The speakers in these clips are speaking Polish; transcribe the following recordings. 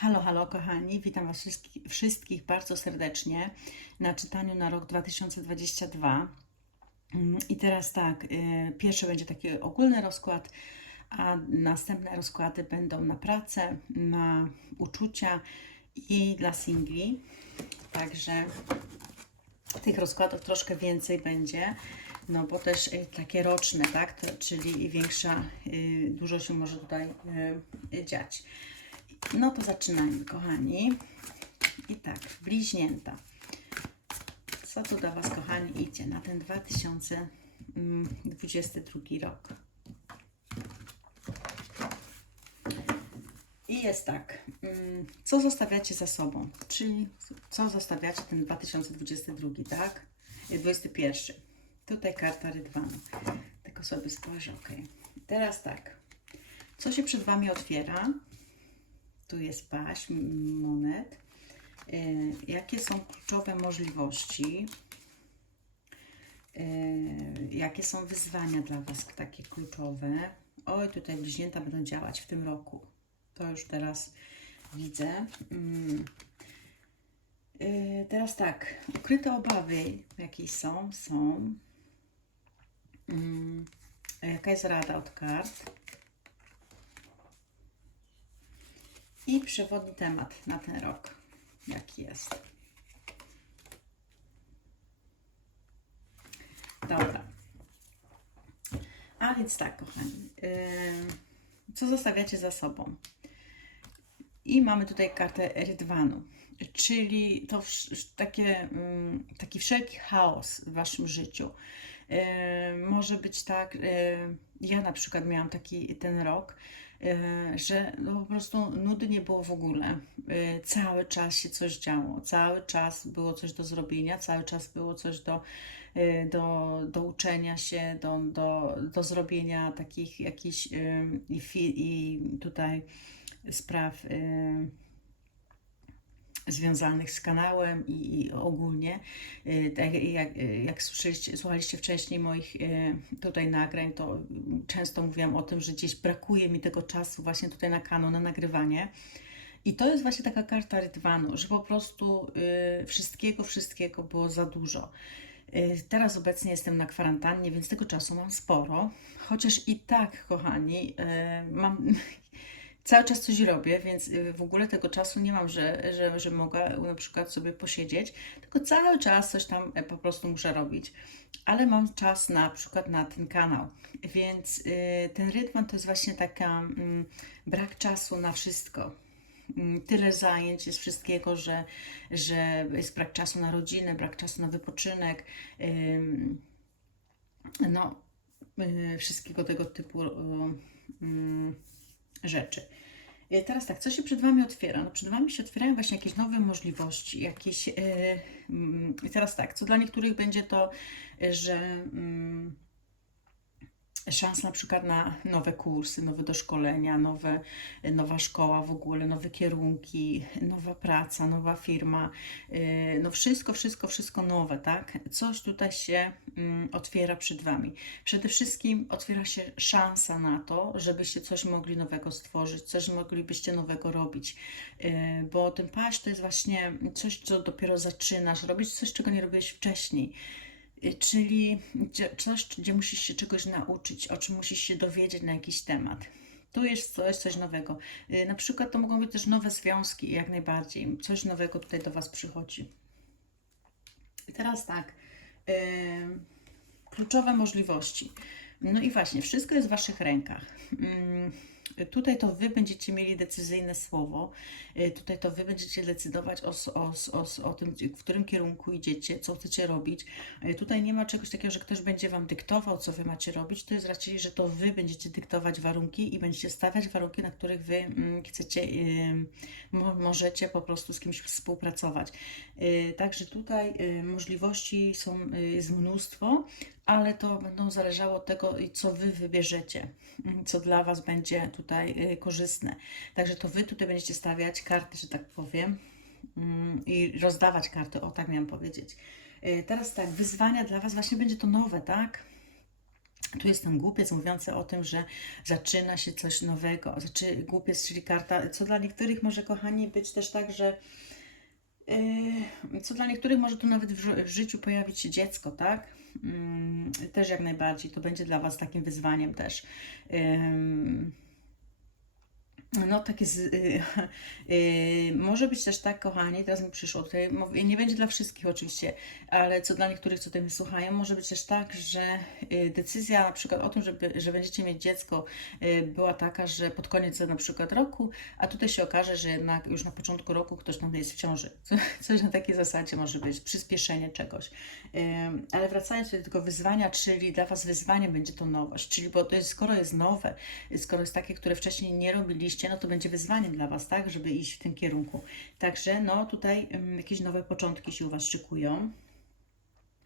Halo, halo kochani, witam Was wszystkich, wszystkich bardzo serdecznie na czytaniu na rok 2022. Mm, I teraz tak, y, pierwszy będzie taki ogólny rozkład, a następne rozkłady będą na pracę, na uczucia i dla singli. Także tych rozkładów troszkę więcej będzie, no bo też y, takie roczne, tak, czyli większa, y, dużo się może tutaj dziać. No to zaczynajmy, kochani. I tak, bliźnięta. Co tu do Was, kochani, idzie na ten 2022 rok? I jest tak, mm, co zostawiacie za sobą? Czyli co zostawiacie ten 2022, tak? Y, 21. Tutaj karta rydwanu. Tylko sobie spojrzę, ok. Teraz tak, co się przed Wami otwiera? Tu jest paź m- monet. Y, Jakie są kluczowe możliwości? Y, Jakie są wyzwania dla Was takie kluczowe? Oj, tutaj bliźnięta będą działać w tym roku. To już teraz widzę. Mm. Y, Teraz tak, ukryte obawy jakieś są? Są. Mm. Jaka jest rada od kart? I przewodni temat na ten rok. Jaki jest? Dobra. A więc tak, kochani. Yy, co zostawiacie za sobą? I mamy tutaj kartę rydwanu, czyli to takie, mm, taki wszelki chaos w waszym życiu. Yy, może być tak, yy, ja na przykład miałam taki ten rok, że no po prostu nudy nie było w ogóle. Yy, cały czas się coś działo, cały czas było coś do zrobienia, cały czas było coś do, yy, do, do uczenia się, do, do, do zrobienia takich jakichś i, i tutaj spraw związanych z kanałem i, i ogólnie. Y, tak jak, jak słyszeliście, słuchaliście wcześniej moich y, tutaj nagrań, to często mówiłam o tym, że gdzieś brakuje mi tego czasu właśnie tutaj na kanał, na nagrywanie. I to jest właśnie taka karta rydwanu, że po prostu wszystkiego, wszystkiego było za dużo. Teraz obecnie jestem na kwarantannie, więc tego czasu mam sporo. Chociaż i tak, kochani, mam cały czas coś robię, więc y, w ogóle tego czasu nie mam, że, że, że mogę na przykład sobie posiedzieć, tylko cały czas coś tam e, po prostu muszę robić. Ale mam czas na przykład na ten kanał, więc y, ten rytm to jest właśnie taka mm, brak czasu na wszystko. Mm, Tyle zajęć jest wszystkiego, że, że jest brak czasu na rodzinę, brak czasu na wypoczynek. no, y, wszystkiego tego typu mm, rzeczy. Y, Teraz tak, co się przed Wami otwiera? No przed Wami się otwierają właśnie jakieś nowe możliwości, jakieś... y, mm, I teraz tak, co dla niektórych będzie to, y, że mm, szans na przykład na nowe kursy, nowe doszkolenia, nowe, nowa szkoła w ogóle, nowe kierunki, nowa praca, nowa firma, y, no wszystko, wszystko, wszystko nowe, tak? Coś tutaj się mm, otwiera przed Wami. Przede wszystkim otwiera się szansa na to, żebyście coś mogli nowego stworzyć, coś moglibyście nowego robić, Y, bo ten paść to jest właśnie coś, co dopiero zaczynasz robić, coś, czego nie robiłeś wcześniej. Y, Czyli coś, gdzie musisz się czegoś nauczyć, o czym musisz się dowiedzieć na jakiś temat. Tu jest coś, coś nowego. Y, Na przykład to mogą być też nowe związki, jak najbardziej. Coś nowego tutaj do Was przychodzi. Teraz tak. em, kluczowe możliwości. No i właśnie, wszystko jest w Waszych rękach. Mm, Tutaj to Wy będziecie mieli decyzyjne słowo. Y, Tutaj to Wy będziecie decydować o, o, o, o tym, w którym kierunku idziecie, co chcecie robić. Y, Tutaj nie ma czegoś takiego, że ktoś będzie Wam dyktował, co Wy macie robić. To jest raczej, że to Wy będziecie dyktować warunki i będziecie stawiać warunki, na których Wy mm, chcecie, możecie po prostu z kimś współpracować. Także tutaj możliwości są, jest mnóstwo, ale to będą zależało od tego, co Wy wybierzecie, co dla Was będzie tutaj y, korzystne. Także to Wy tutaj będziecie stawiać karty, że tak powiem, mm, i rozdawać karty, o tak miałam powiedzieć. Y, Teraz tak, wyzwania dla Was właśnie będzie to nowe, tak? Tu jest ten głupiec mówiący o tym, że zaczyna się coś nowego. Znaczy, głupiec, czyli karta, co dla niektórych może, kochani, być też tak, że yy, co dla niektórych może tu nawet w, w życiu pojawić się dziecko, tak? Mm, też jak najbardziej. To będzie dla Was takim wyzwaniem też. No, takie z, y, y, może być też tak, kochani, teraz mi przyszło tutaj, mówię, nie będzie dla wszystkich oczywiście, ale co dla niektórych, co tutaj mnie słuchają, może być też tak, że y, decyzja na przykład o tym, żeby, że będziecie mieć dziecko, y, była taka, że pod koniec na przykład roku, a tutaj się okaże, że jednak już na początku roku ktoś tam jest w ciąży. Co- Coś na takiej zasadzie może być, przyspieszenie czegoś. Ale wracając do tego wyzwania, czyli dla Was wyzwaniem będzie to nowość, czyli bo to jest, skoro jest nowe, skoro jest takie, które wcześniej nie robiliście, no to będzie wyzwaniem dla Was, tak, żeby iść w tym kierunku. Także no tutaj jakieś nowe początki się u Was szykują.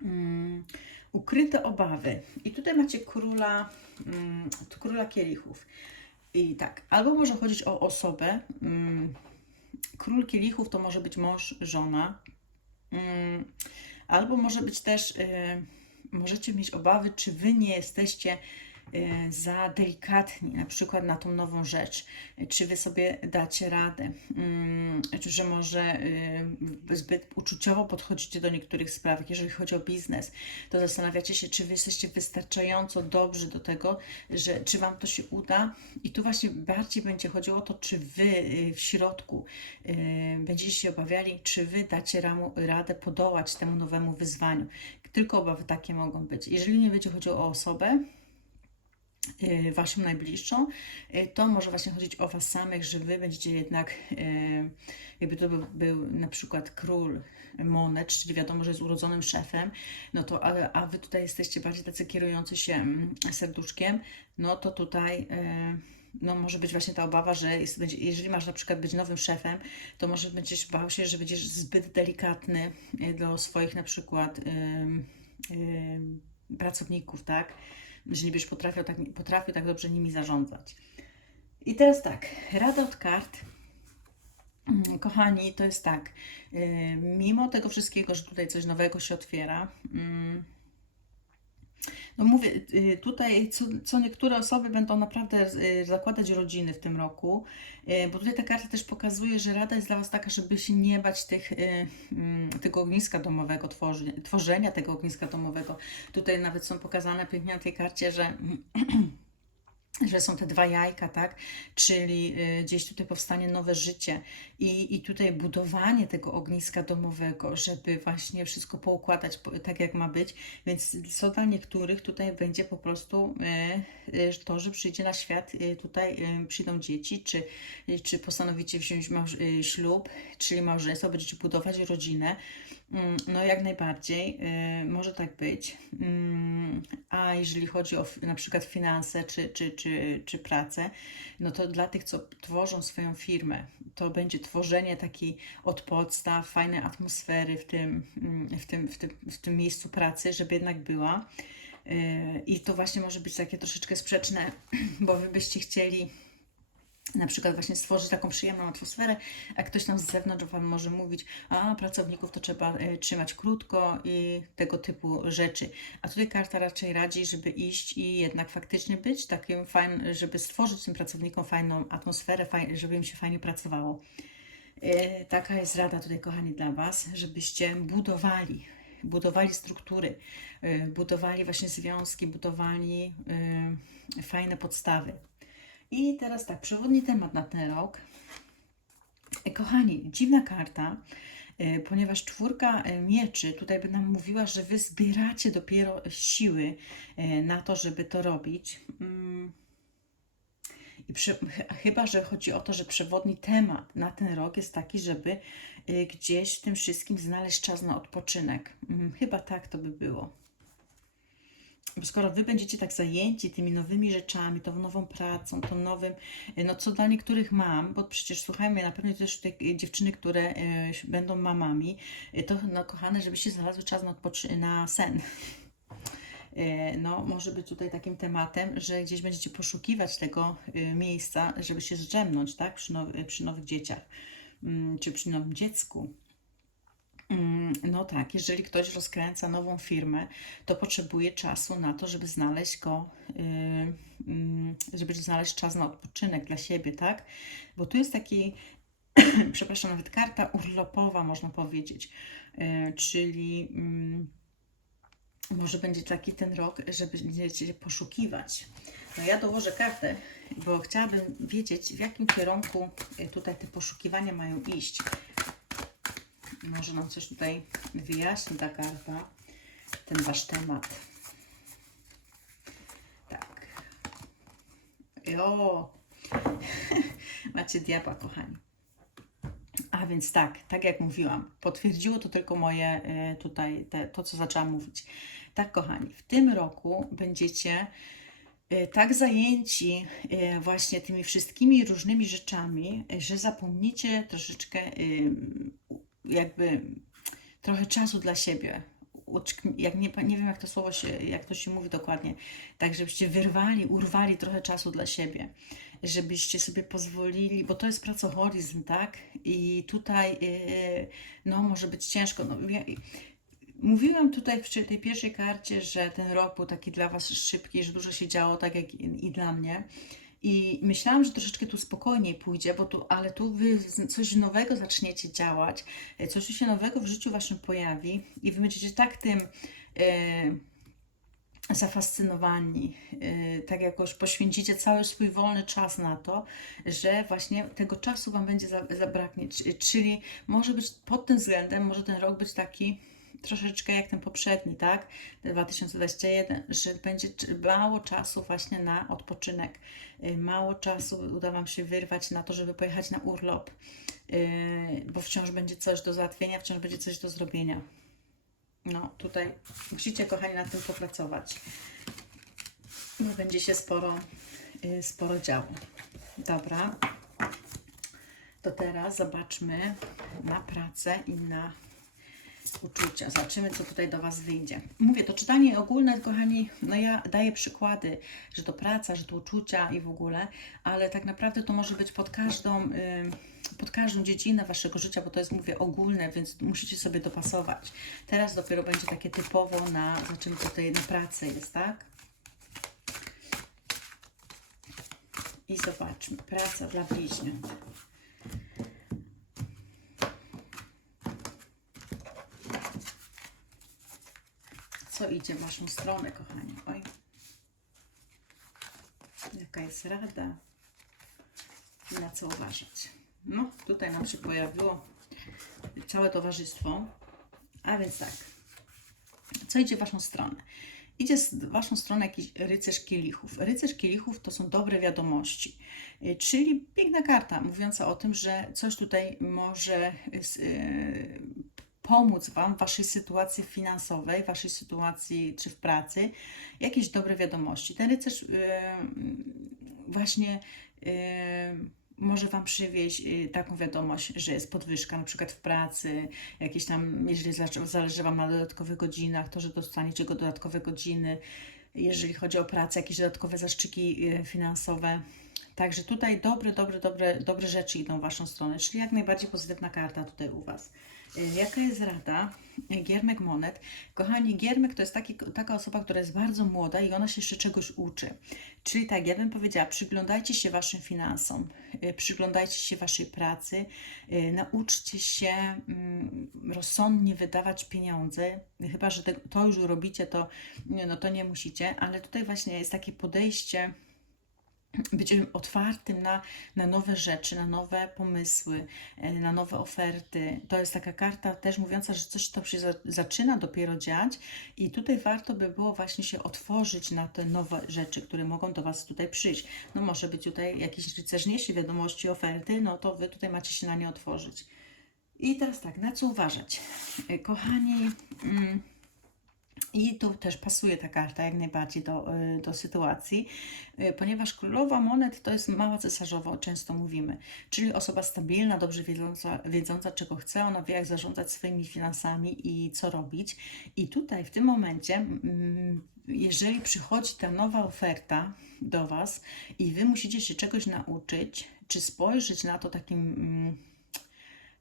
Mm, ukryte obawy. I tutaj macie króla, mm, króla kielichów. I tak, albo może chodzić o osobę. mm, Król kielichów to może być mąż, żona. Albo może być też, y, możecie mieć obawy, czy wy nie jesteście za delikatni, na przykład na tą nową rzecz, czy wy sobie dacie radę, Mm, czy że może y, zbyt uczuciowo podchodzicie do niektórych spraw, jeżeli chodzi o biznes, to zastanawiacie się, czy wy jesteście wystarczająco dobrzy do tego, że czy wam to się uda i tu właśnie bardziej będzie chodziło o to, czy wy y, w środku będziecie się obawiali, czy wy dacie radę podołać temu nowemu wyzwaniu. Tylko obawy takie mogą być. Jeżeli nie będzie chodziło o osobę, y, waszą najbliższą, y, to może właśnie chodzić o was samych, że wy będziecie jednak, y, jakby to był, na przykład król monet, czyli wiadomo, że jest urodzonym szefem, no to a, a wy tutaj jesteście bardziej tacy kierujący się mm, serduszkiem, no to tutaj no może być właśnie ta obawa, że jest, jeżeli masz na przykład być nowym szefem, to może będziesz bał się, że będziesz zbyt delikatny do swoich na przykład pracowników, tak? Że potrafił tak, potrafił tak dobrze nimi zarządzać. I teraz tak, rada od kart. Mm, Kochani, to jest tak, y, mimo tego wszystkiego, że tutaj coś nowego się otwiera, mm, no mówię, y, tutaj co, co niektóre osoby będą naprawdę y, zakładać rodziny w tym roku, y, bo tutaj ta karta też pokazuje, że rada jest dla Was taka, żeby się nie bać tych, mm, tego ogniska domowego, tworzenia, tworzenia tego ogniska domowego. Tutaj nawet są pokazane pięknie na tej karcie, że że są te dwa jajka, tak? Czyli y, gdzieś tutaj powstanie nowe życie i, i tutaj budowanie tego ogniska domowego, żeby właśnie wszystko poukładać po- tak, jak ma być. Więc co dla niektórych tutaj będzie po prostu y, y, to, że przyjdzie na świat, tutaj przyjdą dzieci, czy, czy postanowicie wziąć ślub, czyli małżeństwo, będziecie budować rodzinę. Mm, No, jak najbardziej, y, może tak być. Mm, A jeżeli chodzi o na przykład finanse czy, czy, czy, czy pracę, no to dla tych, co tworzą swoją firmę, to będzie tworzenie takiej od podstaw, fajnej atmosfery w tym, mm, w tym, w tym, w tym miejscu pracy, żeby jednak była. Y, I to właśnie może być takie troszeczkę sprzeczne, bo wy byście chcieli na przykład właśnie stworzyć taką przyjemną atmosferę, a ktoś tam z zewnątrz Wam może mówić, a pracowników to trzeba e, trzymać krótko i tego typu rzeczy. A tutaj karta raczej radzi, żeby iść i jednak faktycznie być takim fajnym, żeby stworzyć tym pracownikom fajną atmosferę, faj, żeby im się fajnie pracowało. E, Taka jest rada tutaj, kochani, dla Was, żebyście budowali, budowali struktury, e, budowali właśnie związki, budowali fajne podstawy. I teraz tak, przewodni temat na ten rok. E, Kochani, dziwna karta, e, ponieważ czwórka e, mieczy tutaj by nam mówiła, że wy zbieracie dopiero siły na to, żeby to robić. Mm. I prze, ch- chyba, że chodzi o to, że przewodni temat na ten rok jest taki, żeby gdzieś w tym wszystkim znaleźć czas na odpoczynek. Mm, Chyba tak to by było. Skoro wy będziecie tak zajęci tymi nowymi rzeczami, tą nową pracą, tą nowym, y, no co dla niektórych mam, bo przecież słuchajmy, na pewno też te dziewczyny, które y, będą mamami, y, to no kochane, żebyście znalazły czas na, na sen. E, no, może być tutaj takim tematem, że gdzieś będziecie poszukiwać tego miejsca, żeby się zdrzemnąć, tak, przy, now, przy nowych dzieciach, mm, czy przy nowym dziecku. Mm, No tak, jeżeli ktoś rozkręca nową firmę, to potrzebuje czasu na to, żeby znaleźć go, yy, mm, żeby znaleźć czas na odpoczynek dla siebie, tak? Bo tu jest taki, przepraszam, nawet karta urlopowa, można powiedzieć, Yy, czyli mm, może będzie taki ten rok, żeby będziecie poszukiwać. No ja dołożę kartę, bo chciałabym wiedzieć, w jakim kierunku y, tutaj te poszukiwania mają iść. Może nam coś tutaj wyjaśni ta karta, ten wasz temat. Tak. O, macie diabła, kochani. A więc tak, tak jak mówiłam, potwierdziło to tylko moje e, tutaj, te, to co zaczęłam mówić. Tak, kochani, w tym roku będziecie e, tak zajęci e, właśnie tymi wszystkimi różnymi rzeczami, że zapomnicie troszeczkę jakby trochę czasu dla siebie. Jak nie, nie wiem, jak to słowo się, jak to się mówi dokładnie, tak żebyście wyrwali, urwali trochę czasu dla siebie, żebyście sobie pozwolili, bo to jest pracoholizm, tak? I tutaj, yy, no, może być ciężko. No, ja, Mówiłam tutaj przy tej pierwszej karcie, że ten rok był taki dla Was szybki, że dużo się działo, tak jak i, i dla mnie. I myślałam, że troszeczkę tu spokojniej pójdzie, bo tu, ale tu Wy coś nowego zaczniecie działać, e, coś się nowego w życiu Waszym pojawi i Wy będziecie tak tym e, zafascynowani, e, tak jakoś poświęcicie cały swój wolny czas na to, że właśnie tego czasu Wam będzie za, zabraknie. Czy- Czyli może być pod tym względem, może ten rok być taki troszeczkę jak ten poprzedni, tak? 2021, że będzie mało czasu właśnie na odpoczynek. Y, Mało czasu uda Wam się wyrwać na to, żeby pojechać na urlop, y, bo wciąż będzie coś do załatwienia, wciąż będzie coś do zrobienia. No, tutaj musicie, kochani, nad tym popracować. No, będzie się sporo, y, sporo działo. Dobra. To teraz zobaczmy na pracę i na uczucia. Zobaczymy, co tutaj do Was wyjdzie. Mówię, to czytanie ogólne, kochani, no ja daję przykłady, że to praca, że to uczucia i w ogóle, ale tak naprawdę to może być pod każdą, ym, pod każdą dziedzinę Waszego życia, bo to jest, mówię, ogólne, więc musicie sobie dopasować. Teraz dopiero będzie takie typowo na, zobaczymy, co tutaj na pracę jest, tak? I zobaczmy, praca dla bliźniąt. Co idzie w Waszą stronę, kochani? Oj. Jaka jest rada? I na co uważać? No, tutaj nam się pojawiło całe towarzystwo. A więc tak. Co idzie w Waszą stronę? Idzie w Waszą stronę jakiś rycerz kielichów. Rycerz kielichów to są dobre wiadomości, Y, czyli piękna karta mówiąca o tym, że coś tutaj może y, pomóc Wam w Waszej sytuacji finansowej, Waszej sytuacji czy w pracy, jakieś dobre wiadomości. Ten rycerz y, właśnie y, może Wam przywieźć y, taką wiadomość, że jest podwyżka na przykład w pracy, jakieś tam, jeżeli zależy Wam na dodatkowych godzinach, to, że dostaniecie go dodatkowe godziny, jeżeli chodzi o pracę, jakieś dodatkowe zaszczyki y, finansowe. Także tutaj dobre, dobre, dobre, dobre rzeczy idą w Waszą stronę, czyli jak najbardziej pozytywna karta tutaj u Was. Y, Jaka jest rada? Giermek Monet. Kochani, Giermek to jest taki, taka osoba, która jest bardzo młoda i ona się jeszcze czegoś uczy. Czyli tak, ja bym powiedziała, przyglądajcie się Waszym finansom, y, przyglądajcie się Waszej pracy, y, nauczcie się mm, rozsądnie wydawać pieniądze. Chyba, że to już robicie, to, no to nie musicie, ale tutaj właśnie jest takie podejście być otwartym na, na nowe rzeczy, na nowe pomysły, e, na nowe oferty. To jest taka karta też mówiąca, że coś to się za, zaczyna dopiero dziać i tutaj warto by było właśnie się otworzyć na te nowe rzeczy, które mogą do Was tutaj przyjść. No może być tutaj jakieś rycerzniejsze wiadomości, oferty, no to Wy tutaj macie się na nie otworzyć. I teraz tak, na co uważać? E, Kochani, mm, i tu też pasuje ta karta jak najbardziej do, y, do sytuacji, y, ponieważ królowa monet to jest mała cesarzowa, często mówimy, czyli osoba stabilna, dobrze wiedząca, wiedząca czego chce, ona wie jak zarządzać swoimi finansami i co robić. I tutaj w tym momencie, mm, jeżeli przychodzi ta nowa oferta do Was i Wy musicie się czegoś nauczyć, czy spojrzeć na to takim, mm,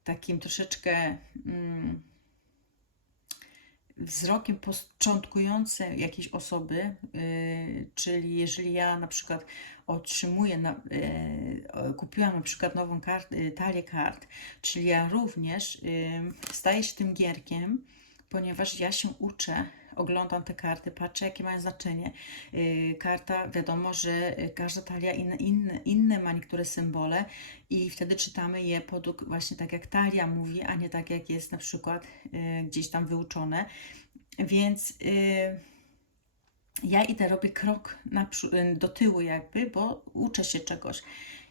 takim troszeczkę. Wzrokiem początkującym jakiejś osoby, y, czyli jeżeli ja na przykład otrzymuję, y, kupiłam na przykład nową kart, y, talię kart, czyli ja również staję się tym gierkiem, ponieważ ja się uczę, oglądam te karty, patrzę jakie mają znaczenie. Y, Karta, wiadomo, że każda talia inne, inne, inne ma niektóre symbole i wtedy czytamy je podług właśnie tak jak talia mówi, a nie tak jak jest na przykład y, gdzieś tam wyuczone. Więc y, ja idę, robię krok do tyłu jakby, bo uczę się czegoś.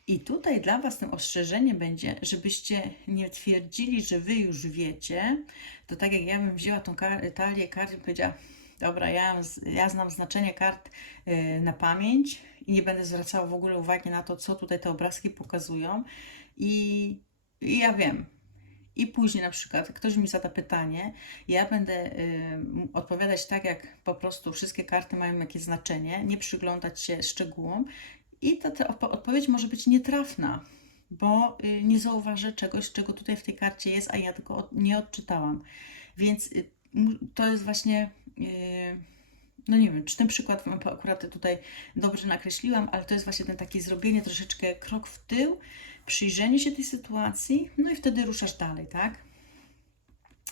I tutaj dla Was tym ostrzeżeniem będzie, żebyście nie twierdzili, że Wy już wiecie, to tak jak ja bym wzięła tą kar- talię kart i powiedziała, dobra, ja, ja znam znaczenie kart y, na pamięć i nie będę zwracała w ogóle uwagi na to, co tutaj te obrazki pokazują i, i ja wiem. I później na przykład ktoś mi zada pytanie, ja będę y, odpowiadać tak, jak po prostu wszystkie karty mają jakieś znaczenie, nie przyglądać się szczegółom i ta, ta odpo- odpowiedź może być nietrafna, bo y, nie zauważę czegoś, czego tutaj w tej karcie jest, a ja tego nie odczytałam. Więc y, to jest właśnie, y, no nie wiem, czy ten przykład akurat tutaj dobrze nakreśliłam, ale to jest właśnie ten taki zrobienie troszeczkę krok w tył, przyjrzenie się tej sytuacji, no i wtedy ruszasz dalej, tak?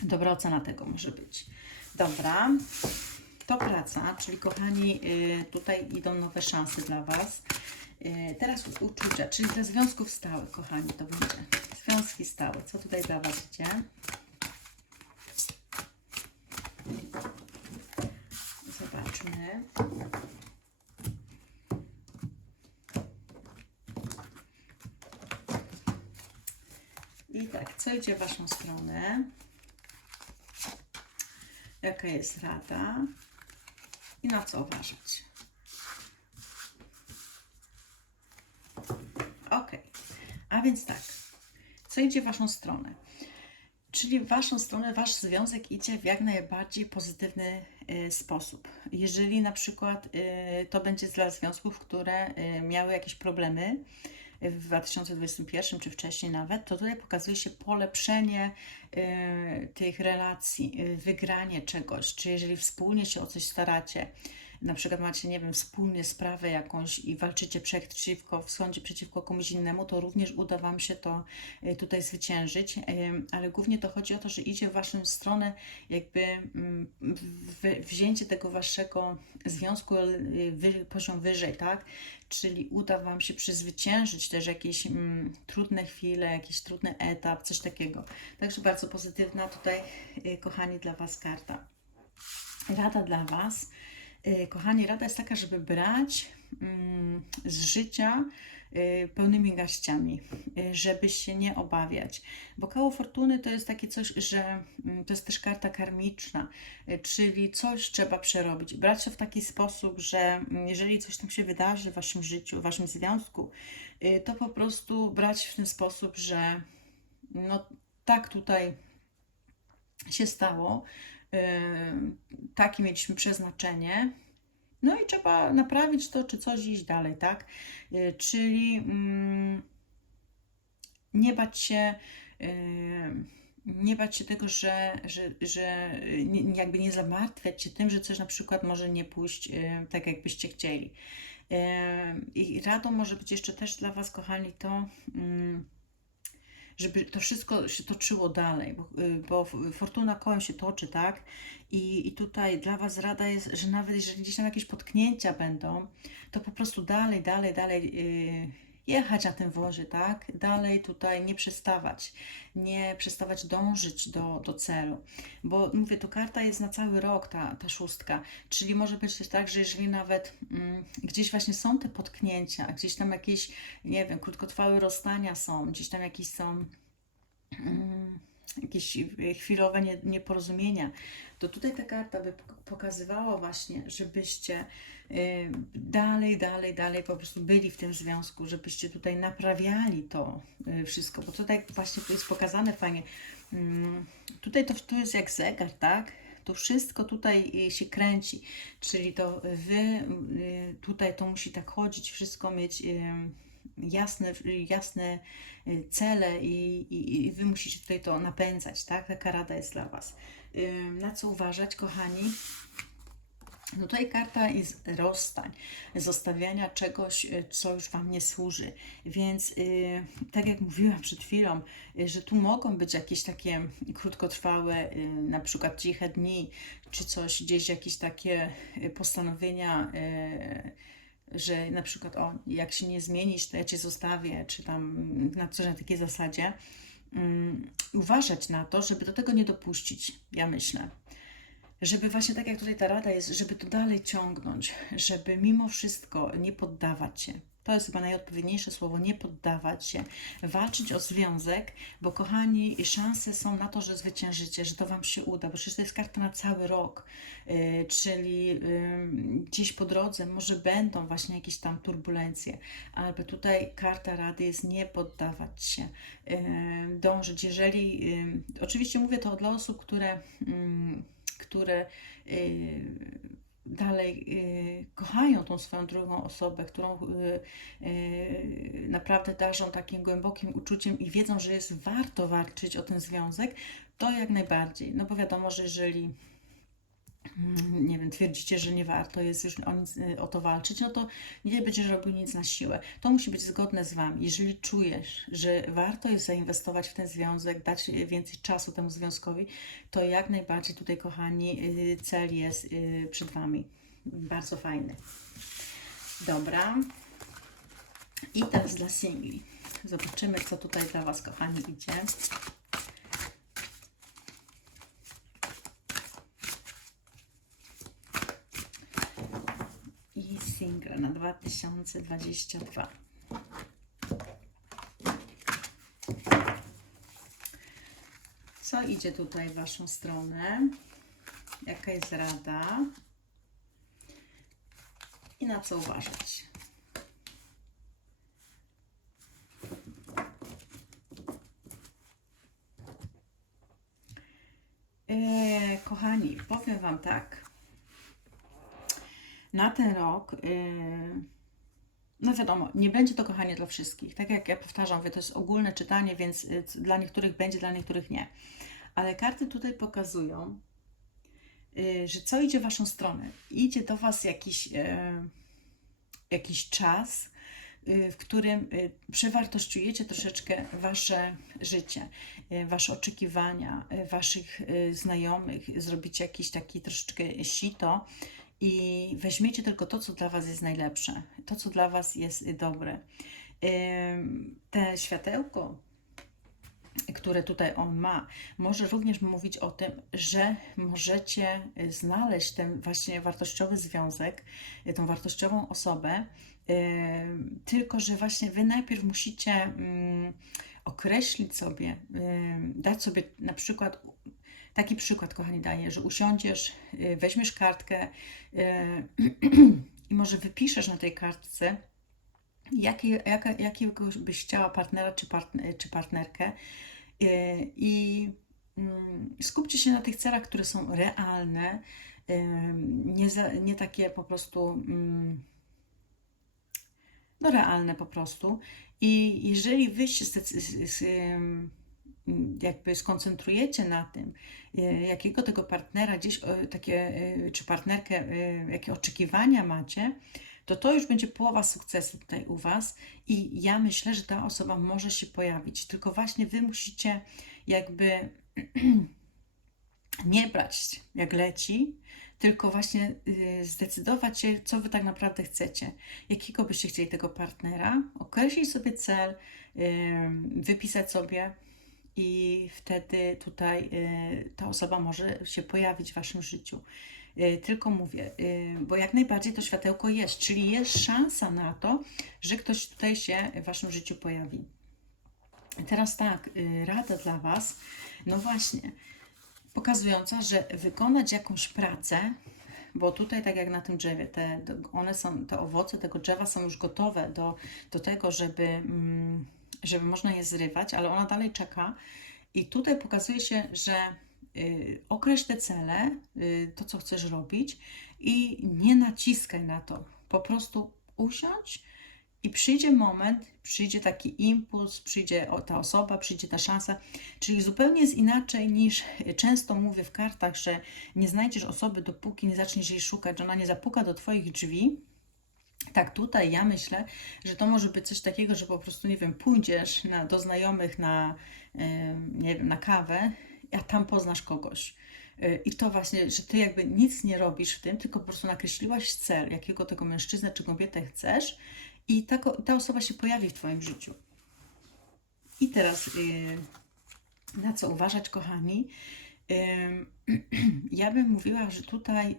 Dobra ocena tego może być. Dobra, to praca, czyli kochani, y, tutaj idą nowe szanse dla Was. Y, Teraz uczucia, czyli dla związków stałych, kochani, to będzie. Związki stałe, co tutaj dla Was idzie? Zobaczmy. I tak, co idzie w Waszą stronę? Jaka jest rada? I na co uważać? Ok, a więc tak, co idzie w Waszą stronę? Czyli w Waszą stronę Wasz związek idzie w jak najbardziej pozytywny y, sposób. Jeżeli na przykład y, to będzie dla związków, które y, miały jakieś problemy w 2021 czy wcześniej nawet, to tutaj pokazuje się polepszenie y, tych relacji, y, wygranie czegoś. Czy jeżeli wspólnie się o coś staracie, na przykład macie, nie wiem, wspólnie sprawę jakąś i walczycie przeciwko, w sądzie przeciwko komuś innemu, to również uda Wam się to y, tutaj zwyciężyć, y, ale głównie to chodzi o to, że idzie w Waszą stronę jakby mm, wzięcie tego Waszego związku y, poziom wyżej, tak? Czyli uda Wam się przezwyciężyć też jakieś mm, trudne chwile, jakiś trudny etap, coś takiego. Także bardzo pozytywna tutaj, kochani, dla Was karta. Rada dla Was. Y, Kochani, rada jest taka, żeby brać mm, z życia y, pełnymi garściami, y, żeby się nie obawiać. Bo koło fortuny to jest takie coś, że mm, to jest też karta karmiczna, czyli coś trzeba przerobić. Brać to w taki sposób, że mm, jeżeli coś tam się wydarzy w Waszym życiu, w Waszym związku, to po prostu brać w ten sposób, że no tak tutaj się stało, takie mieliśmy przeznaczenie, no i trzeba naprawić to, czy coś iść dalej, tak? Yy, czyli mm, nie bać się, yy, nie bać się tego, że, że, że jakby nie zamartwiać się tym, że coś na przykład może nie pójść tak, jakbyście chcieli. I radą może być jeszcze też dla Was, kochani, to. mm, żeby to wszystko się toczyło dalej, bo, y, bo fortuna kołem się toczy, tak? I, I tutaj dla Was rada jest, że nawet jeżeli gdzieś tam jakieś potknięcia będą, to po prostu dalej, dalej, dalej y, jechać na tym wozie, tak? Dalej tutaj nie przestawać, nie przestawać dążyć do, do celu, bo mówię, tu karta jest na cały rok, ta, ta szóstka, czyli może być też tak, że jeżeli nawet mm, gdzieś właśnie są te potknięcia, gdzieś tam jakieś, nie wiem, krótkotrwałe rozstania są, gdzieś tam jakieś są mm, jakieś y, chwilowe nie, nieporozumienia, to tutaj ta karta by pok- pokazywała właśnie, żebyście y, dalej, dalej, dalej po prostu byli w tym związku, żebyście tutaj naprawiali to y, wszystko, bo tutaj właśnie to jest pokazane fajnie. Mm, Tutaj to, to jest jak zegar, tak? To wszystko tutaj się kręci, czyli to wy tutaj to musi tak chodzić, wszystko mieć jasne, jasne y, cele i, i, i Wy musicie tutaj to napędzać, tak? Taka rada jest dla Was. Na co uważać, kochani? No tutaj karta jest rozstań, zostawiania czegoś, y, co już Wam nie służy. Więc y, tak jak mówiłam przed chwilą, y, że tu mogą być jakieś takie krótkotrwałe, y, na przykład ciche dni, czy coś, gdzieś jakieś takie y, postanowienia, y, że na przykład o, jak się nie zmienisz, to ja Cię zostawię, czy tam na coś na takiej zasadzie. Mm, Uważać na to, żeby do tego nie dopuścić, ja myślę żeby właśnie tak jak tutaj ta rada jest, żeby to dalej ciągnąć, żeby mimo wszystko nie poddawać się. To jest chyba najodpowiedniejsze słowo, nie poddawać się, walczyć o związek, bo kochani, szanse są na to, że zwyciężycie, że to Wam się uda, bo przecież to jest karta na cały rok, yy, czyli gdzieś po drodze może będą właśnie jakieś tam turbulencje, ale tutaj karta rady jest nie poddawać się, yy, dążyć. Jeżeli, oczywiście mówię to dla osób, które... Które y, dalej y, kochają tą swoją drugą osobę, którą y, y, naprawdę darzą takim głębokim uczuciem i wiedzą, że jest warto walczyć o ten związek, to jak najbardziej. No bo wiadomo, że jeżeli nie wiem, twierdzicie, że nie warto jest już o, nic, y, o to walczyć, no to nie będziesz robił nic na siłę. To musi być zgodne z Wami. Jeżeli czujesz, że warto jest zainwestować w ten związek, dać więcej czasu temu związkowi, to jak najbardziej tutaj, kochani, y, cel jest y, przed Wami. Bardzo fajny. Dobra. I teraz dla singli. Zobaczymy, co tutaj dla Was, kochani, idzie. i single na 2022. Co idzie tutaj w Waszą stronę? Jaka jest rada? I na co uważać? Eee, kochani, powiem Wam tak na ten rok, yy, no wiadomo, nie będzie to kochanie dla wszystkich. Tak jak ja powtarzam, to jest ogólne czytanie, więc yy, dla niektórych będzie, dla niektórych nie. Ale karty tutaj pokazują, yy, że co idzie w Waszą stronę. Idzie do Was jakiś, jakiś czas, w którym przewartościujecie troszeczkę Wasze życie, Wasze oczekiwania, Waszych znajomych, zrobicie jakiś taki troszeczkę sito, i weźmiecie tylko to, co dla Was jest najlepsze, to, co dla Was jest dobre. Te światełko, które tutaj on ma, może również mówić o tym, że możecie znaleźć ten właśnie wartościowy związek, tą wartościową osobę, tylko że właśnie Wy najpierw musicie mm, określić sobie, dać sobie na przykład Taki przykład, kochani, daję, że usiądziesz, y, weźmiesz kartkę y, i może wypiszesz na tej kartce, jaki, jaka, jakiego byś chciała partnera czy, partner, czy partnerkę y, i mm, skupcie się na tych celach, które są realne, nie, za, nie takie po prostu mm, no realne po prostu. I jeżeli wy się z, z, z, jakby skoncentrujecie na tym, e, jakiego tego partnera gdzieś takie, e, czy partnerkę, e, jakie oczekiwania macie, to to już będzie połowa sukcesu tutaj u Was i ja myślę, że ta osoba może się pojawić, tylko właśnie Wy musicie jakby nie brać jak leci, tylko właśnie zdecydować się, co Wy tak naprawdę chcecie. Jakiego byście chcieli tego partnera, określić sobie cel, wypisać sobie i wtedy tutaj y, ta osoba może się pojawić w Waszym życiu. Y, tylko mówię, y, bo jak najbardziej to światełko jest, czyli jest szansa na to, że ktoś tutaj się w Waszym życiu pojawi. Teraz tak, rada dla Was, no właśnie, pokazująca, że wykonać jakąś pracę, bo tutaj, tak jak na tym drzewie, te, one są, te owoce tego drzewa są już gotowe do, do tego, żeby. Mm, żeby można je zrywać, ale ona dalej czeka. I tutaj pokazuje się, że y, określ te cele, y, to co chcesz robić i nie naciskaj na to. Po prostu usiądź I przyjdzie moment, przyjdzie taki impuls, przyjdzie ta osoba, przyjdzie ta szansa, czyli zupełnie jest inaczej niż często mówię w kartach, że nie znajdziesz osoby, dopóki nie zaczniesz jej szukać, że ona nie zapuka do Twoich drzwi. Tak, tutaj ja myślę, że to może być coś takiego, że po prostu, nie wiem, pójdziesz na, do znajomych na, nie wiem, na kawę, a tam poznasz kogoś. Y, I to właśnie, że ty jakby nic nie robisz w tym, tylko po prostu nakreśliłaś cel, jakiego tego mężczyznę czy kobietę chcesz, i ta, ta osoba się pojawi w Twoim życiu. I teraz, y, na co uważać, kochani? Ja bym mówiła, że tutaj.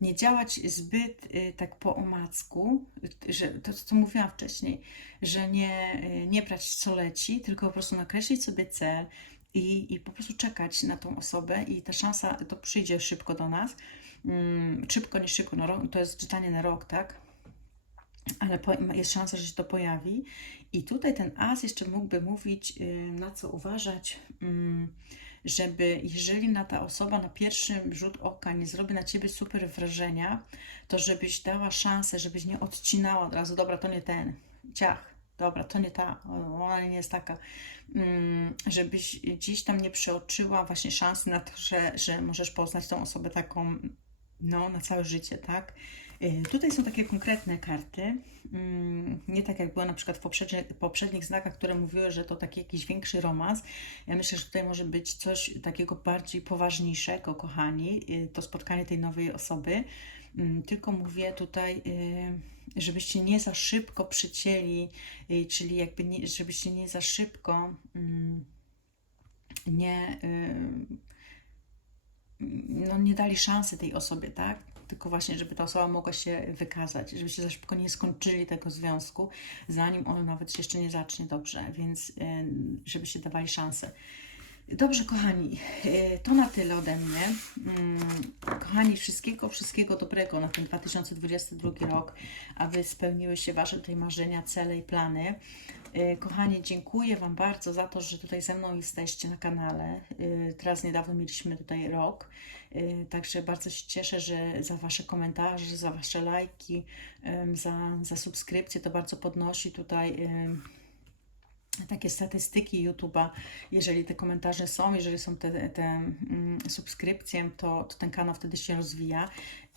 Nie działać zbyt y, tak po omacku, y, że to, co mówiłam wcześniej, że nie, y, nie brać co leci, tylko po prostu nakreślić sobie cel i, i po prostu czekać na tą osobę i ta szansa to przyjdzie szybko do nas. Mm, szybko, nie szybko, no, to jest czytanie na rok, tak? ale jest szansa, że się to pojawi. I tutaj ten as jeszcze mógłby mówić, na co uważać, mm, żeby jeżeli na ta osoba na pierwszy rzut oka nie zrobi na ciebie super wrażenia, to żebyś dała szansę, żebyś nie odcinała od razu, dobra, to nie ten, ciach, dobra, to nie ta, ona nie jest taka. Mm, Żebyś gdzieś tam nie przeoczyła właśnie szansy na to, że, że możesz poznać tą osobę taką, no, na całe życie, tak? Y, Tutaj są takie konkretne karty, mm, nie tak jak było na przykład w poprzednich, znakach, które mówiły, że to taki jakiś większy romans. Ja myślę, że tutaj może być coś takiego bardziej poważniejszego, kochani, y, to spotkanie tej nowej osoby. Mm, Tylko mówię tutaj, y, żebyście nie za szybko przycięli, czyli jakby nie, żebyście nie za szybko mm, nie, no, nie dali szansy tej osobie, tak? Tylko właśnie, żeby ta osoba mogła się wykazać, żebyście za szybko nie skończyli tego związku, zanim on nawet się jeszcze nie zacznie dobrze, więc y, żebyście dawali szansę. Dobrze, kochani, y, to na tyle ode mnie. Mm, Kochani, wszystkiego, wszystkiego dobrego na ten 2022 rok, aby spełniły się Wasze tutaj marzenia, cele i plany. Y, Kochani, dziękuję Wam bardzo za to, że tutaj ze mną jesteście na kanale. Teraz niedawno mieliśmy tutaj rok, także bardzo się cieszę, że za Wasze komentarze, za Wasze lajki, za, za subskrypcje, to bardzo podnosi tutaj takie statystyki YouTube'a. Jeżeli te komentarze są, jeżeli są te, te subskrypcje, to, to ten kanał wtedy się rozwija.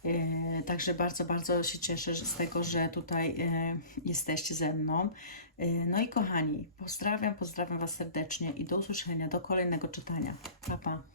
Yy, Także bardzo, bardzo się cieszę z tego, że tutaj yy, jesteście ze mną. No i kochani, pozdrawiam, pozdrawiam Was serdecznie i do usłyszenia, do kolejnego czytania. Pa, pa.